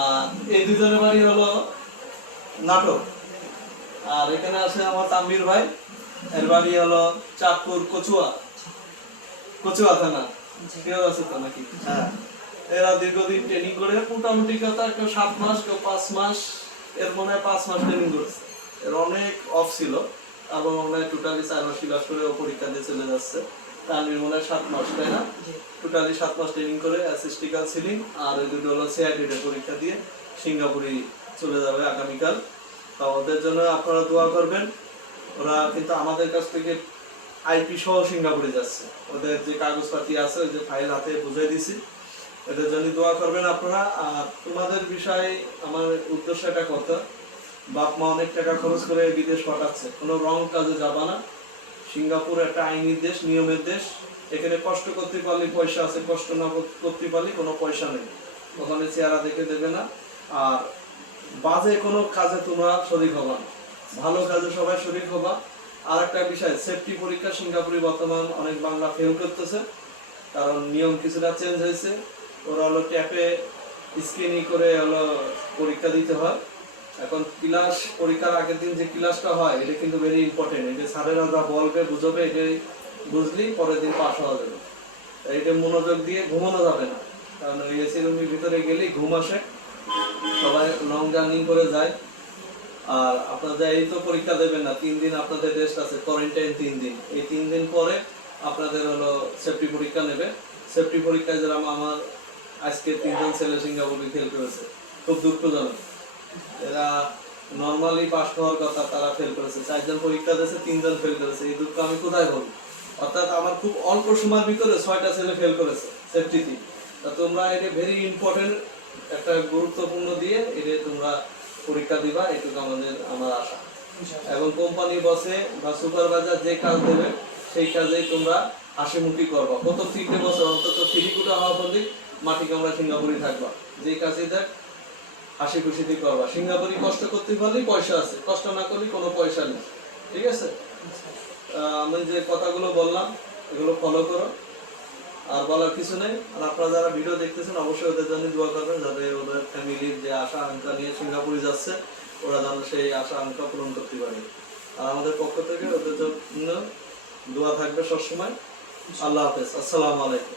আর এই দুজনের বাড়ি হলো নাটক। আর এখানে আছে আমার তাম্বির ভাই, এর বাড়ি হলো চাঁদপুর কচুয়া থানা। কেউ আছে তো নাকি? হ্যাঁ। এরা দীর্ঘদিন ট্রেনিং করে মোটামুটি কথা কেউ 7 মাস কেউ 5 মাস, এর মনে হয় 5 মাস ট্রেনিং করছে। এর অনেক অফ ছিল, এবং মনে হয় টোটালি 4 মাস ক্লাস করে পরীক্ষা দিয়ে চলে যাচ্ছে। তানভীর মনে হয় 7 মাস, তাই না? টোটালি 7 মাস ট্রেনিং করে অ্যাসিস্টিক্যাল সিলিং আর ওই দুটো হলো সিআইডির পরীক্ষা দিয়ে সিঙ্গাপুরে চলে যাবে আগামীকাল। তো ওদের জন্য আপনারা দোয়া করবেন। ওরা কিন্তু আমাদের কাছ থেকে আইপি সহ সিঙ্গাপুরে যাচ্ছে। ওদের যে কাগজপাতি আছে ওই যে ফাইল হাতে বুঝাই দিছি, এদের জন্য দোয়া করবেন আপনারা। আর তোমাদের বিষয়ে আমার উদ্দেশ্য এটা কথা, বাপ মা অনেক টাকা খরচ করে বিদেশ পাঠাচ্ছে, কোনো রং কাজে যাবা না। সিঙ্গাপুর একটা আইনি দেশ, নিয়মের দেশ। এখানে কষ্ট করতে পারলে পয়সা আছে, কষ্ট না করতে পারলে কোনো পয়সা নেই। ওখানে চেহারা দেখে দেবে না। আর বাজে কোনো কাজে তোমরা শরীক হবা না, ভালো কাজে সবাই শরীক হবা। আর একটা বিষয়, সেফটি পরীক্ষা সিঙ্গাপুরে বর্তমান অনেক বাংলা ফেল করতেছে, কারণ নিয়ম কিছুটা চেঞ্জ হয়েছে। ওরা হলো ট্যাপে স্ক্রিনিং করে হলো পরীক্ষা দিতে হয়। এখন ক্লাস পরীক্ষার আগের দিন যে ক্লাসটা হয় এটা কিন্তু ভেরি ইম্পর্টেন্ট। এই যে স্যারেরা যা বলবে বুঝবে, এটাই বুঝলি পরের দিন পাস হওয়া যাবে। এটা মনোযোগ দিয়ে ঘুমানো যাবে না, কারণ ওই এসি রুমের ভিতরে গেলেই ঘুম আসে। সবাই লং জার্নি করে যায়। আর আপনারা এই তো পরীক্ষা দেবেন না, 3 দিন আপনাদের রেস্ট আছে, কোয়ারেন্টাইন 3 দিন। এই 3 দিন পরে আপনাদের হলো সেফটি পরীক্ষা নেবে। সেফটি পরীক্ষায় যেরকম আমার আজকে 3 জন ছেলে সিঙ্গাপুরে ফেল করেছে, খুব দুঃখজনক। এরা নর্মালি পাস হওয়ার কথা, তারা ফেল করেছে। 4 জন পরীক্ষা দিয়েছে, 3 জন ফেল করেছে। এই দুঃখ আমি কোথায় বলবো? অর্থাৎ আমার খুব অল্প সময়ের ভিতরে 6টা ছেলে ফেল করেছে সেফটিতে। তা তোমরা এটা ভেরি ইম্পর্টেন্ট, একটা গুরুত্বপূর্ণ দিয়ে এটা তোমরা পরীক্ষা দিবা, এটুকু আমার আশা। এবং কোম্পানি বসে বা সুপারভাইজার যে কাজ দেবে সেই কাজেই তোমরা হাসিমুখী করবা। কত 3টে বছর অন্তত 3 কোটা হওয়া পর্যন্ত মাটি কামড়া সিঙ্গাপুরে থাকবা। যে কাজে দেখ হাসি খুশিতে করবা। সিঙ্গাপুরে কষ্ট করতে পারলেই পয়সা আছে, কষ্ট না করলে কোনো পয়সা নেই। ঠিক আছে? আমি যে কথাগুলো বললাম এগুলো ফলো করো, আর বলার কিছু নেই। আর আপনারা যারা ভিডিও দেখতেছেন অবশ্যই ওদের জন্য দোয়া করবেন, যাতে ওদের ফ্যামিলির যে আশা আকাঙ্ক্ষা নিয়ে সিঙ্গাপুরে যাচ্ছে ওরা যেন সেই আশা আকাঙ্ক্ষা পূরণ করতে পারে। আর আমাদের পক্ষ থেকে ওদের জন্য দোয়া থাকবে সবসময়। আল্লাহ হাফেজ, আসসালামু আলাইকুম।